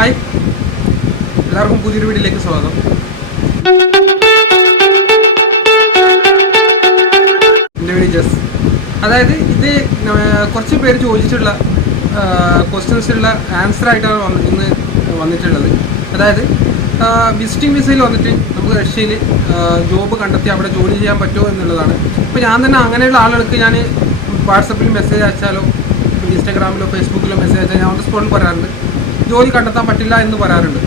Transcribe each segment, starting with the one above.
Hi, എല്ലാവർക്കും പുതിയൊരു വീഡിയോയിലേക്ക് സ്വാഗതം. എൻ്റെ വീഡിയോ ജസ്, അതായത് ഇത് കുറച്ച് പേര് ചോദിച്ചിട്ടുള്ള ക്വസ്റ്റ്യൻസിലുള്ള ആൻസറായിട്ടാണ് ഇന്ന് വന്നിട്ടുള്ളത്. അതായത് വിസിറ്റിംഗ് വിസയിൽ വന്നിട്ട് നമുക്ക് റഷ്യയിൽ ജോബ് കണ്ടെത്തി അവിടെ ജോലി ചെയ്യാൻ പറ്റുമോ എന്നുള്ളതാണ്. അപ്പോൾ ഞാൻ തന്നെ അങ്ങനെയുള്ള ആളുകൾക്ക് ഞാൻ വാട്സപ്പിൽ മെസ്സേജ് അയച്ചാലോ ഇൻസ്റ്റാഗ്രാമിലോ ഫേസ്ബുക്കിലോ മെസ്സേജ് അയച്ചാൽ ഞാൻ ഓൺ ദ സ്പോട്ടിൽ പറയാറുണ്ട്, ജോലി കണ്ടെത്താൻ പറ്റില്ല എന്ന് പറയാറുണ്ട്.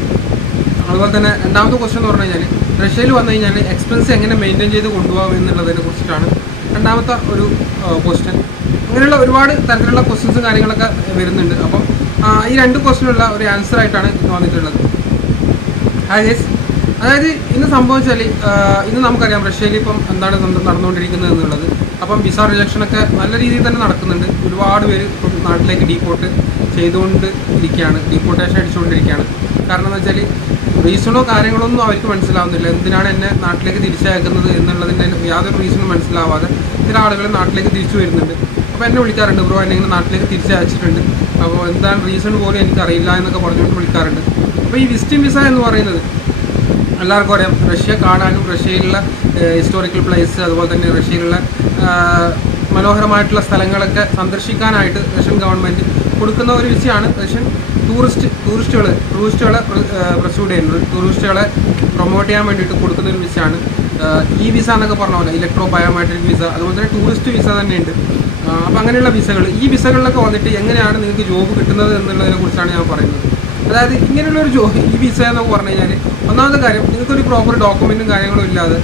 അതുപോലെ തന്നെ രണ്ടാമത്തെ ക്വസ്റ്റ്യൻ എന്ന് പറഞ്ഞു കഴിഞ്ഞാൽ റഷ്യയിൽ വന്നു കഴിഞ്ഞാൽ എക്സ്പെൻസ് എങ്ങനെ മെയിൻറ്റെയിൻ ചെയ്ത് കൊണ്ടുപോകാം എന്നുള്ളതിനെ കുറിച്ചിട്ടാണ് രണ്ടാമത്തെ ഒരു ക്വസ്റ്റ്യൻ. അങ്ങനെയുള്ള ഒരുപാട് തരത്തിലുള്ള ക്വസ്റ്റ്യൻസും കാര്യങ്ങളൊക്കെ വരുന്നുണ്ട്. അപ്പം ഈ രണ്ട് ക്വസ്റ്റ്യനുള്ള ഒരു ആൻസർ ആയിട്ടാണ് ഇന്ന് വന്നിട്ടുള്ളത്. അതായത് ഇന്ന് സംഭവിച്ചാൽ ഇന്ന് നമുക്കറിയാം റഷ്യയിൽ ഇപ്പം എന്താണ് നടന്നുകൊണ്ടിരിക്കുന്നത് എന്നുള്ളത്. അപ്പം വിസ റിജക്ഷനൊക്കെ നല്ല രീതിയിൽ തന്നെ നടക്കുന്നുണ്ട്. ഒരുപാട് പേര് ഇപ്പം നാട്ടിലേക്ക് ഡീപ്പോർട്ട് ചെയ്തുകൊണ്ട് ഇരിക്കുകയാണ്, ഡീപ്പോർട്ടേഷൻ അടിച്ചുകൊണ്ടിരിക്കുകയാണ്. കാരണം എന്ന് വെച്ചാൽ റീസണോ കാര്യങ്ങളൊന്നും അവർക്ക് മനസ്സിലാവുന്നില്ല. എന്തിനാണ് എന്നെ നാട്ടിലേക്ക് തിരിച്ചയക്കുന്നത് എന്നുള്ളതിൻ്റെ യാതൊരു റീസണും മനസ്സിലാവാതെ ചില ആളുകൾ നാട്ടിലേക്ക് തിരിച്ചു വരുന്നുണ്ട്. അപ്പോൾ എന്നെ വിളിക്കാറുണ്ട്, ബ്രോ എന്നെ ഇങ്ങനെ നാട്ടിലേക്ക് തിരിച്ചയച്ചിട്ടുണ്ട്, അപ്പോൾ എന്താണ് റീസൺ പോലും എനിക്കറിയില്ല എന്നൊക്കെ പറഞ്ഞുകൊണ്ട് വിളിക്കാറുണ്ട്. അപ്പോൾ ഈ വിസിറ്റിംഗ് വിസ എന്ന് പറയുന്നത് എല്ലാവർക്കും അറിയാം, റഷ്യ കാണാനും റഷ്യയിലുള്ള ഹിസ്റ്റോറിക്കൽ പ്ലേസ് അതുപോലെ തന്നെ റഷ്യയിലുള്ള മനോഹരമായിട്ടുള്ള സ്ഥലങ്ങളൊക്കെ സന്ദർശിക്കാനായിട്ട് റഷ്യൻ ഗവൺമെൻറ് കൊടുക്കുന്ന ഒരു വിസയാണ് റഷ്യൻ ടൂറിസ്റ്റുകളെ പ്രൊസ്യൂട്ട് ചെയ്യുന്നത്. ടൂറിസ്റ്റുകളെ പ്രൊമോട്ട് ചെയ്യാൻ വേണ്ടിയിട്ട് കൊടുക്കുന്ന ഒരു വിസയാണ് ഈ വിസ എന്നൊക്കെ പറഞ്ഞ പോലെ ഇലക്ട്രോ ബയോമെട്രിക് വിസ, അതുപോലെ തന്നെ ടൂറിസ്റ്റ് വിസ തന്നെയുണ്ട്. അപ്പോൾ അങ്ങനെയുള്ള വിസകൾ, ഈ വിസകളിലൊക്കെ വന്നിട്ട് എങ്ങനെയാണ് നിങ്ങൾക്ക് ജോബ് കിട്ടുന്നത് എന്നുള്ളതിനെ കുറിച്ചാണ് ഞാൻ പറയുന്നത്. അതായത് ഇങ്ങനെയുള്ളൊരു ഈ വിസ എന്നൊക്കെ പറഞ്ഞു കഴിഞ്ഞാൽ ഒന്നാമത്തെ കാര്യം, നിങ്ങൾക്കൊരു പ്രോപ്പർ ഡോക്യുമെൻറ്റും കാര്യങ്ങളും ഇല്ലാതെ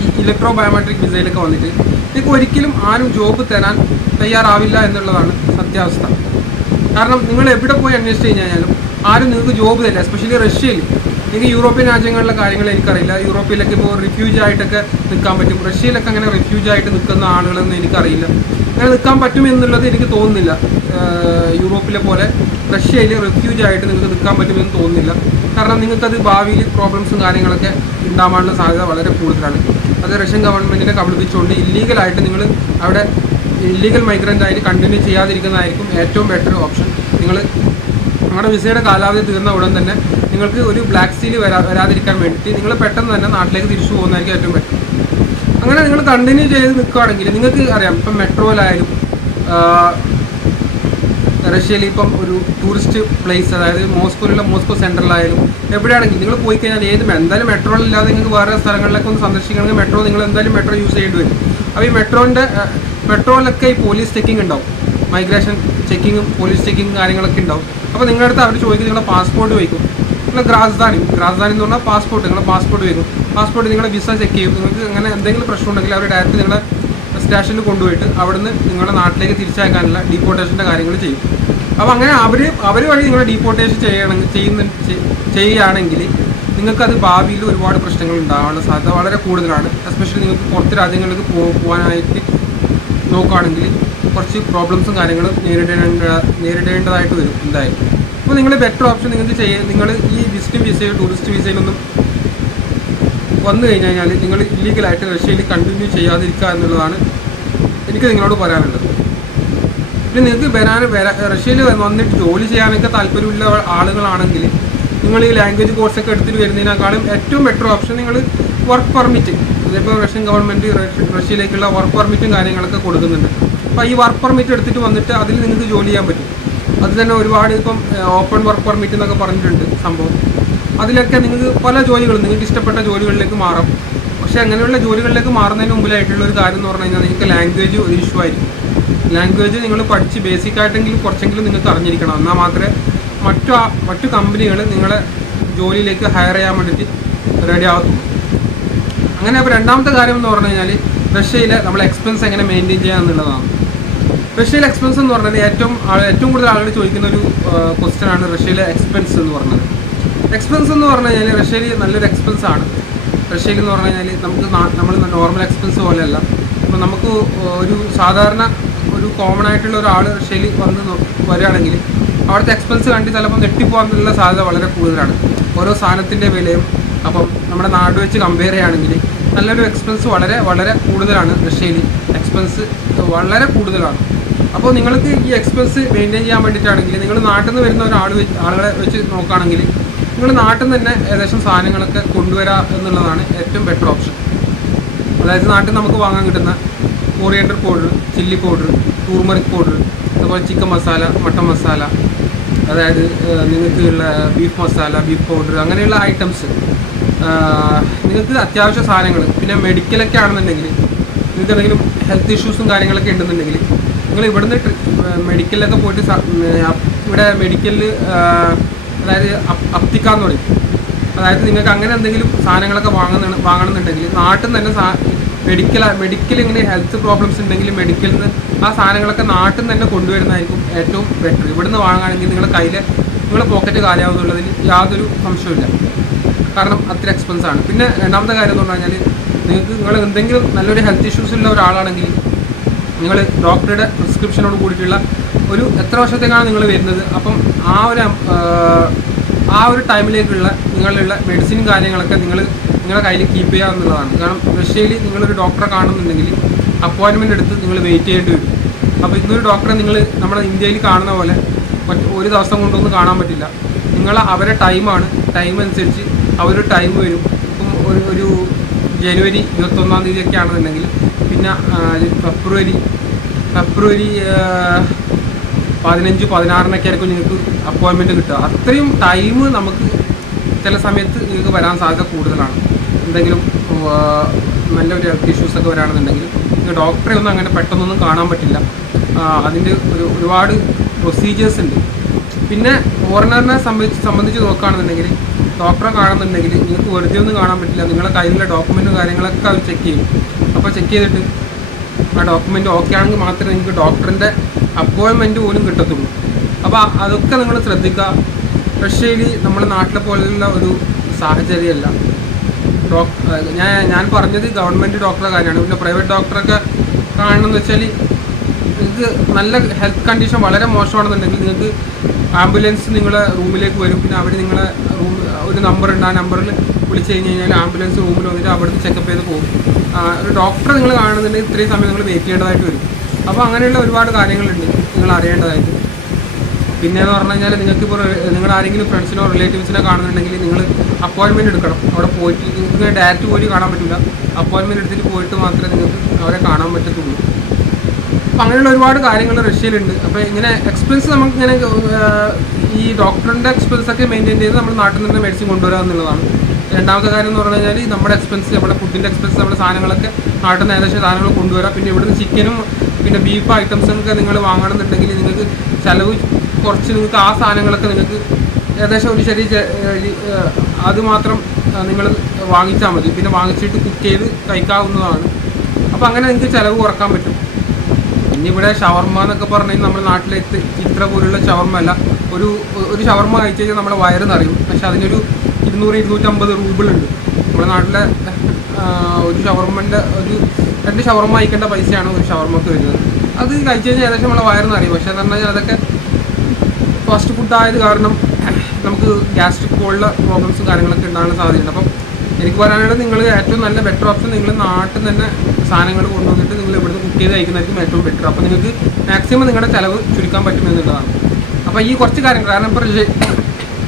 ഈ ഇലക്ട്രോ ബയോമെട്രിക് വിസയിലൊക്കെ വന്നിട്ട് നിങ്ങൾക്ക് ഒരിക്കലും ആരും ജോബ് തരാൻ തയ്യാറാവില്ല എന്നുള്ളതാണ് സത്യാവസ്ഥ. കാരണം നിങ്ങൾ എവിടെ പോയി അന്വേഷിച്ച് കഴിഞ്ഞാലും ആരും നിങ്ങൾക്ക് ജോബ് തരില്ല. എസ്പെഷ്യലി റഷ്യയിൽ. നിങ്ങൾക്ക് യൂറോപ്യൻ രാജ്യങ്ങളിലെ കാര്യങ്ങൾ എനിക്കറിയില്ല. യൂറോപ്പിലൊക്കെ ഇപ്പോൾ റിഫ്യൂജി ആയിട്ടൊക്കെ നിൽക്കാൻ പറ്റും. റഷ്യയിലൊക്കെ അങ്ങനെ റിഫ്യൂജി ആയിട്ട് നിൽക്കുന്ന ആളുകളെന്ന് എനിക്കറിയില്ല. അങ്ങനെ നിൽക്കാൻ പറ്റുമെന്നുള്ളത് എനിക്ക് തോന്നുന്നില്ല. യൂറോപ്പിലെ പോലെ റഷ്യയിൽ റിഫ്യൂജി ആയിട്ട് നിങ്ങൾക്ക് നിൽക്കാൻ പറ്റുമെന്ന് തോന്നുന്നില്ല. കാരണം നിങ്ങൾക്കത് ഭാവിയിൽ പ്രോബ്ലംസും കാര്യങ്ങളൊക്കെ ഉണ്ടാവാനുള്ള സാധ്യത വളരെ കൂടുതലാണ്. അത് റഷ്യൻ ഗവൺമെൻറ്റിനെ കബളിപ്പിച്ചുകൊണ്ട് ഇല്ലീഗലായിട്ട് നിങ്ങൾ അവിടെ ഇല്ലീഗൽ മൈഗ്രൻ്റ് ആയിട്ട് കണ്ടിന്യൂ ചെയ്യാതിരിക്കുന്നതായിരിക്കും ഏറ്റവും ബെറ്റർ ഓപ്ഷൻ. നിങ്ങളുടെ വിസയുടെ കാലാവധി തീർന്ന ഉടൻ തന്നെ നിങ്ങൾക്ക് ഒരു ബ്ലാക്ക് സീൽ വരാതിരിക്കാൻ വേണ്ടിയിട്ട് നിങ്ങൾ പെട്ടെന്ന് തന്നെ നാട്ടിലേക്ക് തിരിച്ചു പോകുന്നതായിരിക്കും ഏറ്റവും ബെറ്റർ. അങ്ങനെ നിങ്ങൾ കണ്ടിന്യൂ ചെയ്ത് നിൽക്കുകയാണെങ്കിൽ നിങ്ങൾക്ക് അറിയാം, ഇപ്പം മെട്രോയിലായാലും റഷ്യയിൽ ഇപ്പം ഒരു ടൂറിസ്റ്റ് പ്ലേസ്, അതായത് മോസ്കോയിലുള്ള മോസ്കോ സെൻട്രലായാലും എവിടെയാണെങ്കിലും നിങ്ങൾ പോയി കഴിഞ്ഞാൽ എന്തായാലും മെട്രോയിലില്ലാതെ നിങ്ങൾക്ക് വേറെ സ്ഥലങ്ങളിലൊക്കെ ഒന്ന് സന്ദർശിക്കണമെങ്കിൽ നിങ്ങൾ എന്തായാലും മെട്രോ യൂസ് ചെയ്യേണ്ടി വരും. അപ്പോൾ ഈ മെട്രോയിലൊക്കെ ഈ പോലീസ് ചെക്കിംഗ് ഉണ്ടാവും, മൈഗ്രേഷൻ ചെക്കിങ്ങും പോലീസ് ചെക്കിങ്ങും കാര്യങ്ങളൊക്കെ ഉണ്ടാവും. അപ്പോൾ നിങ്ങളുടെ അടുത്ത് അവർ ചോദിക്കും, നിങ്ങളുടെ പാസ്പോർട്ട് വയ്ക്കും. നിങ്ങൾ രാജധാനി എന്ന് പറഞ്ഞാൽ നിങ്ങളുടെ പാസ്പോർട്ട് വയ്ക്കും. പാസ്പോർട്ട് നിങ്ങളുടെ വിസ ചെക്ക് ചെയ്യും. നിങ്ങൾക്ക് അങ്ങനെ എന്തെങ്കിലും പ്രശ്നം ഉണ്ടെങ്കിൽ അവർ ഡയറക്റ്റ് നിങ്ങളെ സ്റ്റേഷനിൽ കൊണ്ടുപോയിട്ട് അവിടുന്ന് നിങ്ങളുടെ നാട്ടിലേക്ക് തിരിച്ചയക്കാനുള്ള ഡീപ്പോർട്ടേഷൻ്റെ കാര്യങ്ങൾ ചെയ്യും. അപ്പോൾ അങ്ങനെ അവർ വഴി നിങ്ങളെ ഡീപ്പോർട്ടേഷൻ ചെയ്യുകയാണെങ്കിൽ നിങ്ങൾക്കത് ഭാവിയിൽ ഒരുപാട് പ്രശ്നങ്ങൾ ഉണ്ടാകാനുള്ള സാധ്യത വളരെ കൂടുതലാണ്. എസ്പെഷ്യലി നിങ്ങൾക്ക് പുറത്ത് രാജ്യങ്ങളിലേക്ക് പോകാനായിട്ട് നോക്കുകയാണെങ്കിൽ കുറച്ച് പ്രോബ്ലംസും കാര്യങ്ങളും നേരിടേണ്ടതായിട്ട് വരും എന്തായാലും. അപ്പോൾ നിങ്ങൾ ബെറ്റർ ഓപ്ഷൻ നിങ്ങൾ ഈ വിസിറ്റിംഗ് വിസയോ ടൂറിസ്റ്റ് വിസയിലൊന്നും വന്നു കഴിഞ്ഞാൽ നിങ്ങൾ ഇല്ലീഗലായിട്ട് റഷ്യയിൽ കണ്ടിന്യൂ ചെയ്യാതിരിക്കുക എന്നുള്ളതാണ് എനിക്ക് നിങ്ങളോട് പറയാനുള്ളത്. പിന്നെ നിങ്ങൾക്ക് റഷ്യയിൽ വന്നിട്ട് ജോലി ചെയ്യാനൊക്കെ താല്പര്യമുള്ള ആളുകളാണെങ്കിൽ നിങ്ങൾ ഈ ലാംഗ്വേജ് കോഴ്സൊക്കെ എടുത്തിട്ട് വരുന്നതിനേക്കാളും ഏറ്റവും ബെറ്റർ ഓപ്ഷൻ നിങ്ങൾ വർക്ക് പെർമിറ്റ്, അതേപോലെ റഷ്യൻ ഗവൺമെൻറ് റഷ്യയിലേക്കുള്ള വർക്ക് പെർമിറ്റും കാര്യങ്ങളൊക്കെ കൊടുക്കുന്നുണ്ട്. അപ്പോൾ ഈ വർക്ക് പെർമിറ്റ് എടുത്തിട്ട് വന്നിട്ട് അതിൽ നിങ്ങൾക്ക് ജോലി ചെയ്യാൻ പറ്റും. അത് തന്നെ ഒരുപാട് ഇപ്പം ഓപ്പൺ വർക്ക് പെർമിറ്റ് എന്നൊക്കെ പറഞ്ഞിട്ടുണ്ട് സംഭവം. അതിലൊക്കെ നിങ്ങൾക്ക് പല ജോലികളും നിങ്ങൾക്ക് ഇഷ്ടപ്പെട്ട ജോലികളിലേക്ക് മാറാം. പക്ഷേ അങ്ങനെയുള്ള ജോലികളിലേക്ക് മാറുന്നതിന് മുമ്പിലായിട്ടുള്ള ഒരു കാര്യം എന്ന് പറഞ്ഞു കഴിഞ്ഞാൽ നിങ്ങൾക്ക് ലാംഗ്വേജ് ഒരു ഇഷ്യൂ ആയിരിക്കും. ലാംഗ്വേജ് നിങ്ങൾ പഠിച്ച് ബേസിക്കായിട്ടെങ്കിലും കുറച്ചെങ്കിലും നിങ്ങൾക്ക് അറിഞ്ഞിരിക്കണം. എന്നാൽ മാത്രമേ മറ്റു കമ്പനികൾ നിങ്ങളെ ജോലിയിലേക്ക് ഹയർ ചെയ്യാൻ വേണ്ടിയിട്ട് റെഡി ആകത്തുള്ളൂ. അങ്ങനെ അപ്പോൾ രണ്ടാമത്തെ കാര്യം എന്ന് പറഞ്ഞു കഴിഞ്ഞാൽ റഷ്യയിൽ നമ്മൾ എക്സ്പെൻസ് എങ്ങനെ മെയിൻറ്റെയിൻ ചെയ്യുക എന്നുള്ളതാണ്. റഷ്യയിലെ എക്സ്പെൻസ് എന്ന് പറഞ്ഞാൽ ഏറ്റവും കൂടുതൽ ആളുകൾ ചോദിക്കുന്ന ഒരു ക്വസ്റ്റ്യൻ ആണ് റഷ്യയിലെ എക്സ്പെൻസ് എന്ന് പറഞ്ഞത്. എക്സ്പെൻസ് എന്ന് പറഞ്ഞു കഴിഞ്ഞാൽ റഷ്യയിൽ നല്ലൊരു എക്സ്പെൻസ് ആണ്. റഷ്യയിൽ എന്ന് പറഞ്ഞു കഴിഞ്ഞാൽ നമ്മൾ നോർമൽ എക്സ്പെൻസ് പോലെയല്ല. ഇപ്പോൾ നമുക്ക് ഒരു സാധാരണ ഒരു കോമൺ ആയിട്ടുള്ള ഒരാൾ റഷ്യയിൽ വരികയാണെങ്കിൽ അവിടുത്തെ എക്സ്പെൻസ് കണ്ടി ചിലപ്പോൾ നെട്ടിപ്പോകാനുള്ള സാധ്യത വളരെ കൂടുതലാണ്. ഓരോ സാധനത്തിൻ്റെ വിലയും അപ്പം നമ്മുടെ നാട് വെച്ച് കമ്പയർ ചെയ്യുകയാണെങ്കിൽ നല്ലൊരു എക്സ്പെൻസ് വളരെ വളരെ കൂടുതലാണ്. റഷ്യയിൽ എക്സ്പെൻസ് വളരെ കൂടുതലാണ്. അപ്പോൾ നിങ്ങൾക്ക് ഈ എക്സ്പെൻസ് മെയിൻറ്റെയിൻ ചെയ്യാൻ വേണ്ടിയിട്ടാണെങ്കിൽ നിങ്ങൾ നാട്ടിൽ നിന്ന് വരുന്ന ആളുകളെ വെച്ച് നോക്കുകയാണെങ്കിൽ നിങ്ങൾ നാട്ടിൽ നിന്ന് തന്നെ ഏകദേശം സാധനങ്ങളൊക്കെ കൊണ്ടുവരിക എന്നുള്ളതാണ് ഏറ്റവും ബെറ്റർ ഓപ്ഷൻ. അതായത് നാട്ടിൽ നമുക്ക് വാങ്ങാൻ കിട്ടുന്ന coriander powder, chilli powder, turmeric powder, അതുപോലെ ചിക്കൻ മസാല, മട്ടൻ മസാല, അതായത് നിങ്ങൾക്കുള്ള ബീഫ് മസാല, ബീഫ് പൗഡർ, അങ്ങനെയുള്ള ഐറ്റംസ്, നിങ്ങൾക്ക് അത്യാവശ്യ സാധനങ്ങൾ. പിന്നെ മെഡിക്കലൊക്കെ ആണെന്നുണ്ടെങ്കിൽ നിങ്ങൾക്ക് എന്തെങ്കിലും ഹെൽത്ത് ഇഷ്യൂസും കാര്യങ്ങളൊക്കെ ഉണ്ടെന്നുണ്ടെങ്കിൽ നിങ്ങൾ ഇവിടുന്ന് മെഡിക്കലിലൊക്കെ പോയിട്ട് ഇവിടെ മെഡിക്കലിൽ അതായത് അപ്തിക്കാന്ന് പറയും. അതായത് നിങ്ങൾക്ക് അങ്ങനെ എന്തെങ്കിലും സാധനങ്ങളൊക്കെ വാങ്ങണമെന്നുണ്ടെങ്കിൽ നാട്ടിൽ നിന്ന് തന്നെ മെഡിക്കൽ ഇങ്ങനെ ഹെൽത്ത് പ്രോബ്ലംസ് ഉണ്ടെങ്കിൽ മെഡിക്കലിൽ നിന്ന് ആ സാധനങ്ങളൊക്കെ നാട്ടിൽ നിന്ന് തന്നെ കൊണ്ടുവരുന്നതായിരിക്കും ഏറ്റവും ബെറ്റർ. ഇവിടുന്ന് വാങ്ങുകയാണെങ്കിൽ നിങ്ങളുടെ കയ്യിൽ നിങ്ങളുടെ പോക്കറ്റ് കാലിയാവുന്നുള്ളതിൽ യാതൊരു സംശയമില്ല. കാരണം അത്ര എക്സ്പെൻസ് ആണ്. പിന്നെ രണ്ടാമത്തെ കാര്യം എന്ന് പറഞ്ഞു കഴിഞ്ഞാൽ നിങ്ങൾ എന്തെങ്കിലും നല്ലൊരു ഹെൽത്ത് ഇഷ്യൂസ് ഉള്ള ഒരാളാണെങ്കിൽ നിങ്ങൾ ഡോക്ടറുടെ പ്രിസ്ക്രിപ്ഷനോട് കൂടിയിട്ടുള്ള ഒരു എത്ര വർഷത്തേക്കാണ് നിങ്ങൾ വരുന്നത്, അപ്പം ആ ഒരു ടൈമിലേക്കുള്ള നിങ്ങളുള്ള മെഡിസിനും കാര്യങ്ങളൊക്കെ നിങ്ങളുടെ കയ്യിൽ കീപ്പ് ചെയ്യുക എന്നുള്ളതാണ്. കാരണം റഷ്യയിൽ നിങ്ങളൊരു ഡോക്ടറെ കാണുന്നുണ്ടെങ്കിൽ അപ്പോയിൻമെൻ്റ് എടുത്ത് നിങ്ങൾ വെയിറ്റ് ചെയ്യേണ്ടി വരും. അപ്പോൾ ഇന്നൊരു ഡോക്ടറെ നിങ്ങൾ നമ്മുടെ ഇന്ത്യയിൽ കാണുന്ന പോലെ ഒരു ദിവസം കൊണ്ടൊന്നും കാണാൻ പറ്റില്ല. അവരെ ടൈമാണ്, ടൈം അനുസരിച്ച് അവരൊരു ടൈം വരും. ഇപ്പം ഒരു ജനുവരി 21-ാം തീയതിയൊക്കെ ആണെന്നുണ്ടെങ്കിൽ പിന്നെ ഫെബ്രുവരി 15-16 ആയിരിക്കും നിങ്ങൾക്ക് അപ്പോയിൻമെൻറ്റ് കിട്ടുക. അത്രയും ടൈം നമുക്ക് ചില സമയത്ത് നിങ്ങൾക്ക് വരാൻ സാധ്യത കൂടുതലാണ്. എന്തെങ്കിലും നല്ലൊരു ഹെൽത്ത് ഇഷ്യൂസൊക്കെ വരാണെന്നുണ്ടെങ്കിൽ നിങ്ങൾക്ക് ഡോക്ടറെ ഒന്നും അങ്ങനെ പെട്ടെന്നൊന്നും കാണാൻ പറ്റില്ല. അതിൻ്റെ ഒരുപാട് പ്രൊസീജിയേഴ്സ് ഉണ്ട്. പിന്നെ ഫോറിനറിനെ സംബന്ധിച്ച് നോക്കുകയാണെന്നുണ്ടെങ്കിൽ ഡോക്ടറെ കാണുന്നുണ്ടെങ്കിൽ നിങ്ങൾക്ക് വെറുതെ ഒന്നും കാണാൻ പറ്റില്ല. നിങ്ങളുടെ കയ്യിലുള്ള ഡോക്യുമെൻറ്റും കാര്യങ്ങളൊക്കെ അവർ ചെക്ക് ചെയ്യും. അപ്പോൾ ചെക്ക് ചെയ്തിട്ട് ആ ഡോക്യുമെൻറ്റ് ഓക്കെ ആണെങ്കിൽ മാത്രമേ നിങ്ങൾക്ക് ഡോക്ടറിൻ്റെ അപ്പോയിൻമെൻറ്റ് പോലും കിട്ടത്തുള്ളൂ. അപ്പോൾ അതൊക്കെ നിങ്ങൾ ശ്രദ്ധിക്കുക. റഷ്യയിൽ നമ്മുടെ നാട്ടിലെ പോലെയുള്ള ഒരു സാഹചര്യമല്ല. ഞാൻ പറഞ്ഞത് ഗവൺമെൻറ് ഡോക്ടറെ കാര്യമാണ്. പിന്നെ പ്രൈവറ്റ് ഡോക്ടറൊക്കെ കാണണമെന്ന് വെച്ചാൽ നിങ്ങൾക്ക് നല്ല ഹെൽത്ത് കണ്ടീഷൻ വളരെ മോശമാണെന്നുണ്ടെങ്കിൽ നിങ്ങൾക്ക് ആംബുലൻസ് നിങ്ങളെ റൂമിലേക്ക് വരും. പിന്നെ അവർ നിങ്ങളെ ഒരു നമ്പറുണ്ട്, ആ നമ്പറിൽ വിളിച്ച് കഴിഞ്ഞാൽ ആംബുലൻസ് റൂമിൽ വന്നിട്ട് അവിടുന്ന് ചെക്കപ്പ് ചെയ്ത് പോകും. ഒരു ഡോക്ടറെ നിങ്ങൾ കാണുന്നുണ്ടെങ്കിൽ ഇത്രയും സമയം നിങ്ങൾ വെയിറ്റ് ചെയ്യേണ്ടതായിട്ട് വരും. അപ്പോൾ അങ്ങനെയുള്ള ഒരുപാട് കാര്യങ്ങളുണ്ട് നിങ്ങൾ അറിയേണ്ടതായിട്ട്. പിന്നെയെന്ന് പറഞ്ഞു കഴിഞ്ഞാൽ നിങ്ങൾക്കിപ്പോൾ നിങ്ങൾ ആരെങ്കിലും ഫ്രണ്ട്സിനോ റിലേറ്റീവ്സിനോ കാണുന്നുണ്ടെങ്കിൽ നിങ്ങൾ അപ്പോയിൻമെൻറ്റ് എടുക്കണം. അവിടെ പോയിട്ട് നിങ്ങൾക്ക് ഡയറക്റ്റ് പോയി കാണാൻ പറ്റില്ല. അപ്പോയിൻമെൻറ്റ് എടുത്തിട്ട് പോയിട്ട് മാത്രമേ നിങ്ങൾക്ക് അവരെ കാണാൻ പറ്റത്തുള്ളൂ. അപ്പോൾ അങ്ങനെയുള്ള ഒരുപാട് കാര്യങ്ങൾ റഷ്യയിലുണ്ട്. അപ്പോൾ ഇങ്ങനെ എക്സ്പെൻസ് നമുക്കിങ്ങനെ ഈ ഡോക്ടറിൻ്റെ എക്സ്പെൻസൊക്കെ മെയിൻറ്റെയിൻ ചെയ്ത് നമ്മൾ നാട്ടിൽ നിന്ന് മെഡിസിൻ കൊണ്ടുവരിക എന്നുള്ളതാണ്. രണ്ടാമത്തെ കാര്യം എന്ന് പറഞ്ഞു കഴിഞ്ഞാൽ നമ്മുടെ എക്സ്പെൻസ്, നമ്മുടെ ഫുഡിൻ്റെ എക്സ്പെൻസ്, നമ്മുടെ സാധനങ്ങളൊക്കെ നാട്ടിൽ നിന്ന് ഏകദേശം സാധനങ്ങൾ കൊണ്ടുവരാം. പിന്നെ ഇവിടുന്ന് ചിക്കനും പിന്നെ ബീഫ് ഐറ്റംസൊക്കെ നിങ്ങൾ വാങ്ങണമെന്നുണ്ടെങ്കിൽ നിങ്ങൾക്ക് ചിലവ് കുറച്ച് നിങ്ങൾക്ക് ആ സാധനങ്ങളൊക്കെ നിങ്ങൾക്ക് ഏകദേശം ഒരു ചെറിയ അത് മാത്രം നിങ്ങൾ വാങ്ങിച്ചാൽ മതി. പിന്നെ വാങ്ങിച്ചിട്ട് കുക്ക് ചെയ്ത് കഴിക്കാവുന്നതാണ്. അപ്പോൾ അങ്ങനെ നിങ്ങൾക്ക് ചിലവ് കുറക്കാൻ പറ്റും. പിന്നെ ഇവിടെ ഷവർമ എന്നൊക്കെ പറഞ്ഞു കഴിഞ്ഞാൽ നമ്മുടെ നാട്ടിലേക്ക് ഇത്ര പോലുള്ള ഷവർമ അല്ല. ഒരു ഷവർമ കഴിച്ച് കഴിഞ്ഞാൽ നമ്മുടെ വയറ് നിറയും. പക്ഷെ അതിനൊരു 200-250 റൂബിളുണ്ട്. നമ്മുടെ നാട്ടിലെ ഒരു ഷവർമൻ്റെ 2 ഷവർമ കഴിക്കേണ്ട പൈസയാണ് ഒരു ഷവർമക്ക് വരുന്നത്. അത് കഴിച്ച് കഴിഞ്ഞാൽ ഏകദേശം നമ്മളെ വയറ് നിറയും. പക്ഷേ എന്ന് പറഞ്ഞാൽ അതൊക്കെ ഫാസ്റ്റ് ഫുഡ് ആയത് കാരണം നമുക്ക് ഗ്യാസ്ട്രിക് പോലുള്ള പ്രോബ്ലംസും കാര്യങ്ങളൊക്കെ ഉണ്ടാകാൻ സാധ്യതയുണ്ട്. അപ്പം എനിക്ക് പറയാനുള്ളത് നിങ്ങൾ ഏറ്റവും നല്ല ബെറ്റർ ഓപ്ഷൻ നിങ്ങൾ നാട്ടിൽ തന്നെ സാധനങ്ങൾ കൊണ്ടുവന്നിട്ട് നിങ്ങൾ ഇവിടുന്ന് കുക്ക് ചെയ്ത് കഴിക്കുന്നതായിരിക്കും ഏറ്റവും ബെറ്റർ. അപ്പോൾ നിങ്ങൾക്ക് മാക്സിമം നിങ്ങളുടെ ചിലവ് ചുരുക്കാൻ പറ്റുമെന്നുള്ളതാണ്. അപ്പോൾ ഈ കുറച്ച് കാര്യങ്ങൾ, കാരണം ഇപ്പോൾ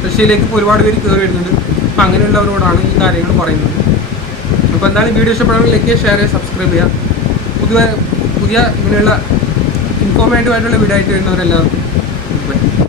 റഷ്യയിലേക്ക് ഇപ്പോൾ ഒരുപാട് പേര് കയറി വരുന്നുണ്ട്. അപ്പോൾ അങ്ങനെയുള്ളവരോടാണ് ഈ കാര്യങ്ങൾ പറയുന്നത്. അപ്പോൾ എന്തായാലും വീഡിയോ ഇഷ്ടപ്പെടുകയാണെങ്കിൽ ലൈക്ക് ചെയ്യുക, ഷെയർ ചെയ്യുക, സബ്സ്ക്രൈബ് ചെയ്യുക. പുതിയ ഇങ്ങനെയുള്ള ഇൻഫോർമേറ്റീവ് ആയിട്ടുള്ള വീഡിയോ ആയിട്ട് വരുന്നവരെല്ലാം